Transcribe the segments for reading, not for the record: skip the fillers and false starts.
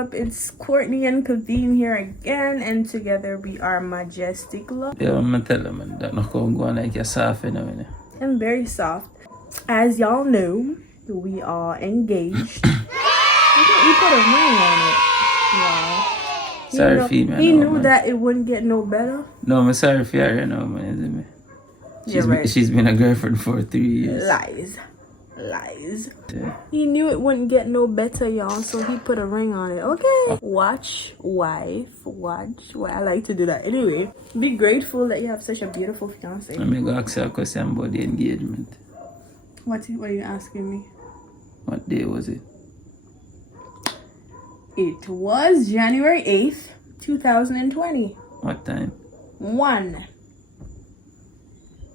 up? It's Courtney and Kavine here again, and together we are Majestic Love. Yeah, I'm tell them that not going to go like you're soft, you know. And very soft. As y'all know, we are engaged. He put a ring on it. Wow. Sorry for you, man. He knew that it wouldn't get no better. No, I'm sorry for her, you know, man. Isn't me? She's been a girlfriend for 3 years. Lies. Yeah. He knew it wouldn't get no better, y'all, so he put a ring on it. Okay. Watch, wife. Watch. Well, I like to do that. Anyway, be grateful that you have such a beautiful fiance. Let me go ask you a question about the engagement. What are you asking me? What day was it? It was January 8th, 2020. What time? 1.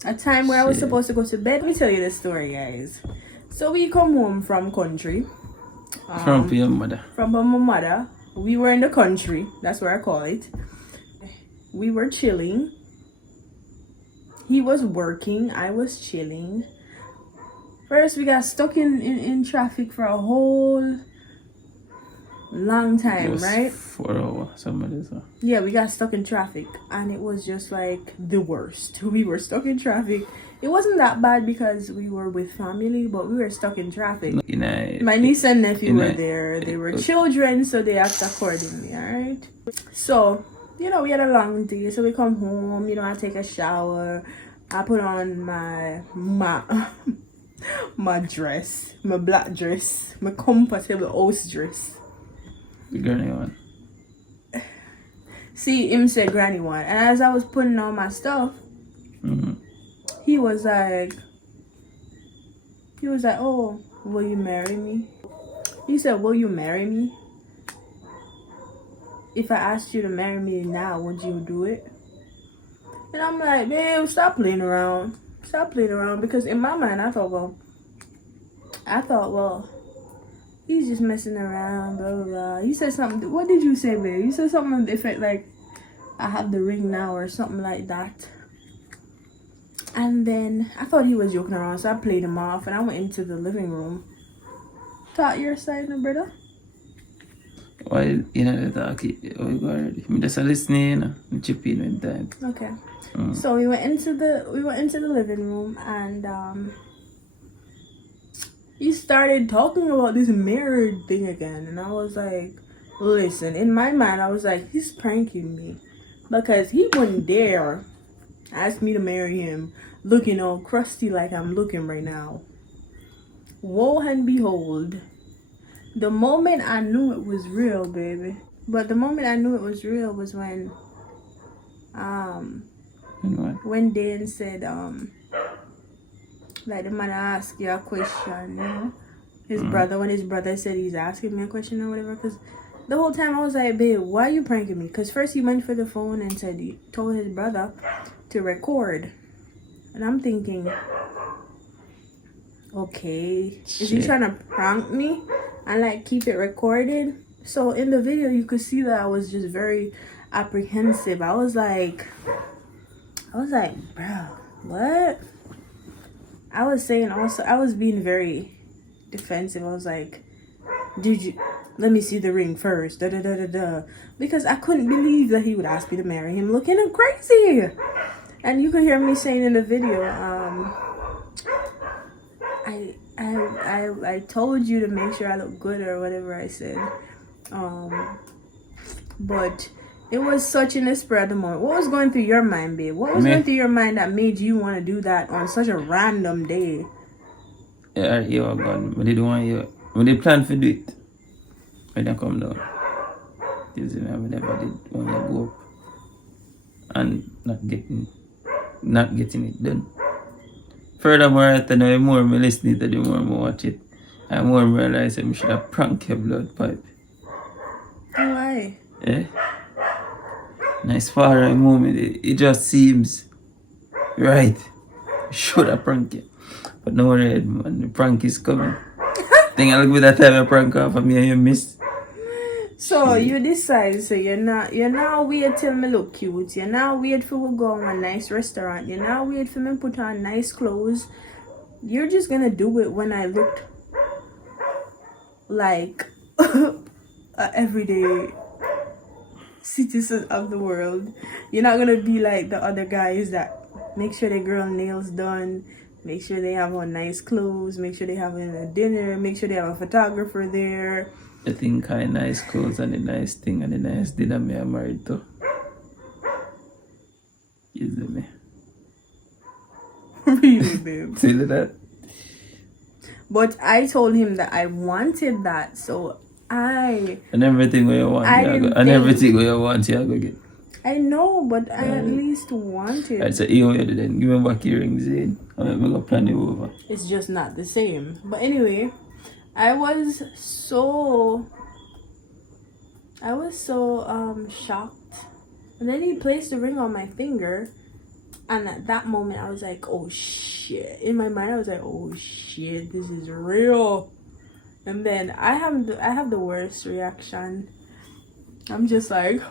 A time where I was supposed to go to bed. Let me tell you the story, guys. So we come home from country. From your mother. From my mother. We were in the country. That's where I call it. We were chilling. He was working. I was chilling. First, we got stuck in traffic for a whole long time, right? 4 hours, somebody said. Yeah, we got stuck in traffic, and it was just like the worst. We were stuck in traffic. It wasn't that bad because we were with family, but we were stuck in traffic. My niece and nephew were there. They were children, so they acted accordingly, alright? So, we had a long day, so we come home, I take a shower. I put on my dress, my black dress, my comfortable house dress. The granny one. See, him said granny one. And as I was putting on my stuff, he was like, oh, will you marry me? He said, will you marry me? If I asked you to marry me now, would you do it? And I'm like, babe, stop playing around. Stop playing around. Because in my mind, I thought, well, he's just messing around, blah, blah, blah. He said something. What did you say, babe? You said something different, like, I have the ring now or something like that. And then I thought he was joking around, so I played him off and I went into the living room. Thought your side, no, brother? Why, the talk, I'm just listening, I'm chipping with that. Okay. So we went into the living room, and he started talking about this marriage thing again, and I was like, listen, in my mind I was like, he's pranking me, because he wouldn't dare ask me to marry him looking all crusty like I'm looking right now. Woe and behold, the moment I knew it was real, baby. But the moment I knew it was real was when Dan said, like, the man asked you a question, his brother, when his brother said he's asking me a question or whatever, because the whole time I was like, babe, why are you pranking me? Because first he went for the phone and said he told his brother to record. And I'm thinking, okay, is he trying to prank me and like keep it recorded? So in the video you could see that I was just very apprehensive. I was like, bro, what? I was saying also, I was being very defensive. I was like, let me see the ring first, because I couldn't believe that he would ask me to marry him looking crazy. And you could hear me saying in the video, I told you to make sure I look good or whatever I said. But it was such in the spur of the moment. What was going through your mind, babe? What was going through your mind that made you want to do that on such a random day? Yeah, you are gone. But they don't want you. When they plan to do it, when they come down, I never did want you go up and not getting it done. Furthermore, I tell you, the more I listen to it, the more I watch it, and more I realize I should have pranked your blood pipe. Why? Yeah. Nice far right moment, it just seems right. Should have pranked you. But no worry, man, the prank is coming. Think I'll give that time a prank off of me and you miss. So you decide, so you're now wait till me look cute. You're now wait for we go on a nice restaurant. You're now wait for me put on nice clothes. You're just gonna do it when I looked like an everyday citizen of the world. You're not gonna be like the other guys that make sure their girl nails done, make sure they have on nice clothes, make sure they have a dinner, make sure they have a photographer there. I think kind of nice clothes and the nice thing and the nice dinner me are married to. You see me? Really, babe. See that? But I told him that I wanted that, so and everything where you want, everything where you want, you go get. I know, but I at least want it. Right, so you then give me back earrings in. I'm gonna plan you over. It's just not the same. But anyway, I was so shocked. And then he placed the ring on my finger, and at that moment I was like, oh shit. In my mind I was like, oh shit, this is real. And then I have the worst reaction. I'm just like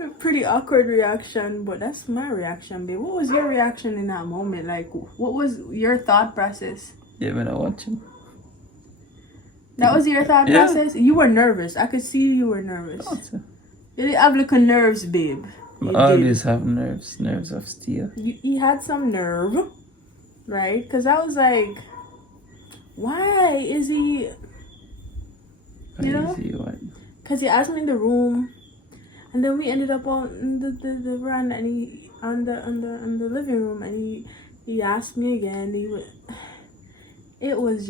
a pretty awkward reaction, but that's my reaction, babe. What was your reaction in that moment? Like, what was your thought process? Yeah, when I watch him. That was your thought process? You were nervous. I could see you were nervous. You didn't have like nerves, babe. I always have nerves of steel. You had some nerve, right? Because I was like, why is he, you know? Because he asked me in the room, and then we ended up on the veranda, and he on the living room, and he asked me again. It was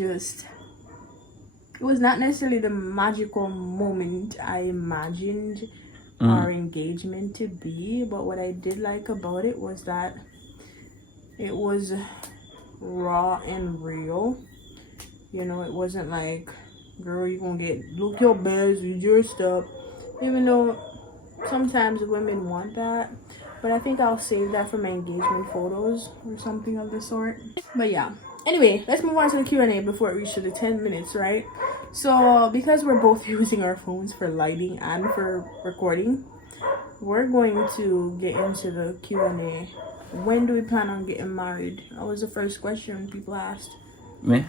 not necessarily the magical moment I imagined our engagement to be, but what I did like about it was that it was raw and real. You know, it wasn't like, girl, you gonna look your best, you dressed up. Even though sometimes women want that, but I think I'll save that for my engagement photos or something of the sort. But yeah, anyway, let's move on to the Q&A before it reaches the 10 minutes, right? So because we're both using our phones for lighting and for recording, we're going to get into the Q&A. When do we plan on getting married? That was the first question people asked. Me?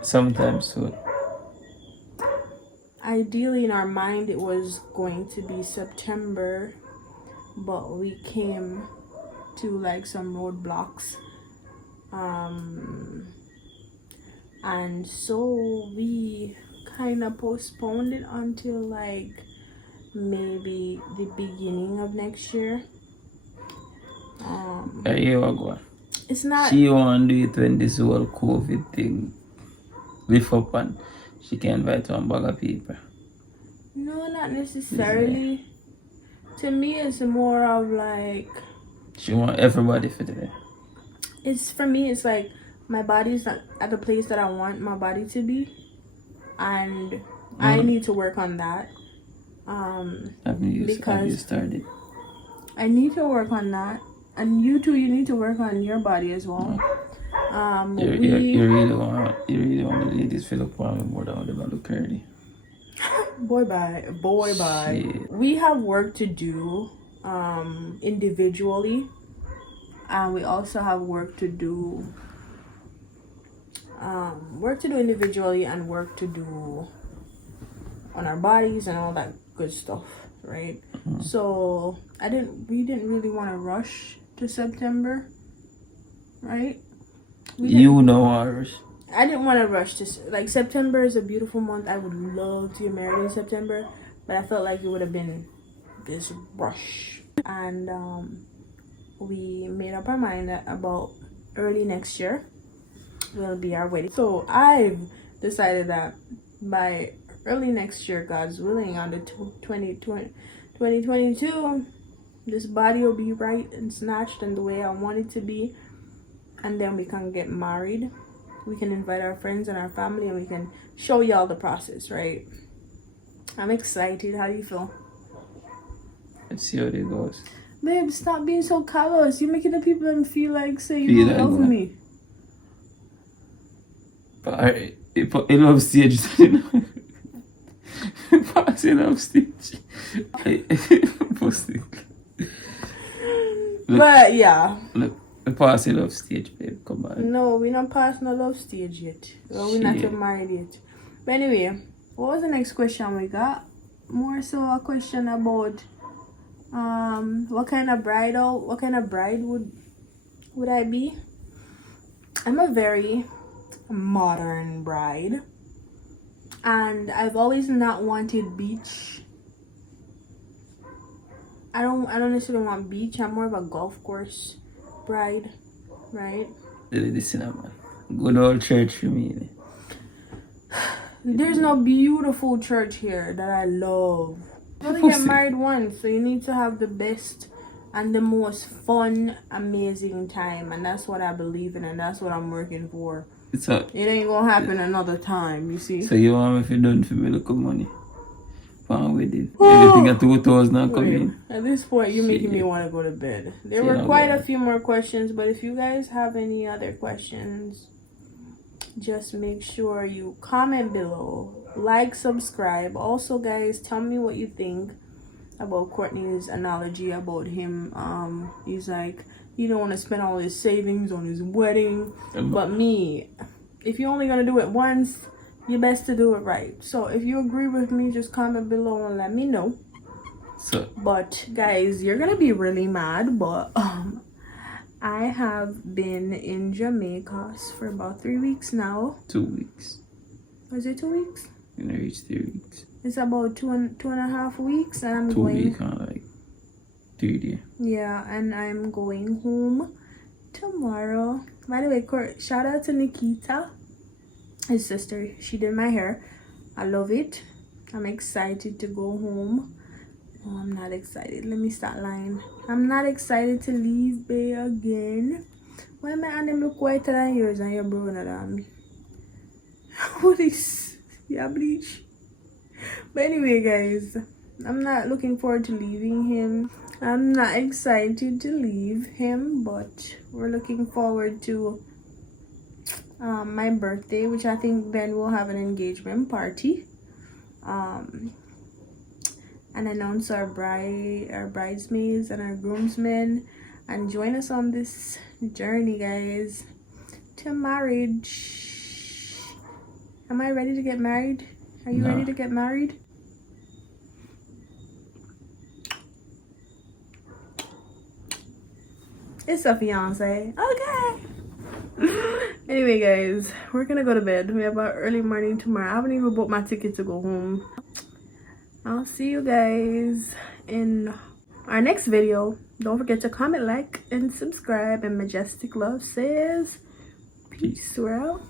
Sometime soon. Ideally, in our mind, it was going to be September, but we came to like some roadblocks. And so we kind of postponed it until like maybe the beginning of next year. It's not. She want to do it when this whole COVID thing lift up and she can invite one bag of people. No, not necessarily. To me, it's more of like, she want everybody for today. For me, it's like my body's not at the place that I want my body to be, and I need to work on that. Have you started? I need to work on that, and you too. You need to work on your body as well. You really want the ladies fill up on more than they want to curly. Boy bye. Shit. We have work to do individually, and we also have work to do individually and work to do on our bodies and all that good stuff, right? So we didn't really want to rush to September, right? You know ours. I didn't want to rush to, like, September is a beautiful month. I would love to get married in September, but I felt like it would have been this rush. And we made up our mind that about early next year will be our wedding. So I've decided that by early next year, God's willing, on the 2022, this body will be right and snatched and the way I want it to be, and then we can get married. We can invite our friends and our family, and we can show y'all the process, right? I'm excited. How do you feel? Let's see how it goes. Babe, stop being so callous. You're making the people feel like, say, you don't love me. But it love stage. Pass it off stage. But yeah. Look, we pass it off stage, babe. Come on. No, we're not passing the love stage yet. Well, we're not even married yet. But anyway, What was the next question we got? More so a question about what kind of bride would I be? I'm a very modern bride, and I've always not wanted beach. I don't necessarily want beach. I'm more of a golf course bride, right? Listen, man. Good old church for me. There's no beautiful church here that I love. You only get married once, so you need to have the best and the most fun, amazing time, and that's what I believe in, and that's what I'm working for. So, it ain't gonna happen another time, you see. So you want me if you done for me look of money? Fine with it. Everything at 2,000 now come in. At this point, you're making me want to go to bed. There were quite a few more questions, but if you guys have any other questions, just make sure you comment below, like, subscribe. Also, guys, tell me what you think about Courtney's analogy about him. He's like, you don't want to spend all his savings on his wedding, but me, if you're only gonna do it once, you best to do it right. So if you agree with me, just comment below and let me know. But guys, you're gonna be really mad, but I have been in Jamaica for about 3 weeks now. 2 weeks. Was it 2 weeks? You know, it's 3 weeks. It's about two and a half weeks, and I'm 2 going. 2 weeks, kind of like 3 days. Yeah, and I'm going home tomorrow. By the way, shout out to Nikita, his sister. She did my hair. I love it. I'm excited to go home. Oh, I'm not excited. Let me start lying. I'm not excited to leave Bay again. Why my hand look whiter than yours and you're browner than me? What is? Yeah, bleach. But anyway, guys, I'm not looking forward to leaving him. I'm not excited to leave him, but we're looking forward to my birthday, which I think then we'll have an engagement party. And announce our bridesmaids and our groomsmen, and join us on this journey, guys, to marriage. Am I ready to get married? Are you ready to get married? It's a fiance. Okay. Anyway, guys, we're gonna go to bed. We have our early morning tomorrow. I haven't even bought my ticket to go home. I'll see you guys in our next video. Don't forget to comment, like, and subscribe. And Majestic Love says peace. We're out.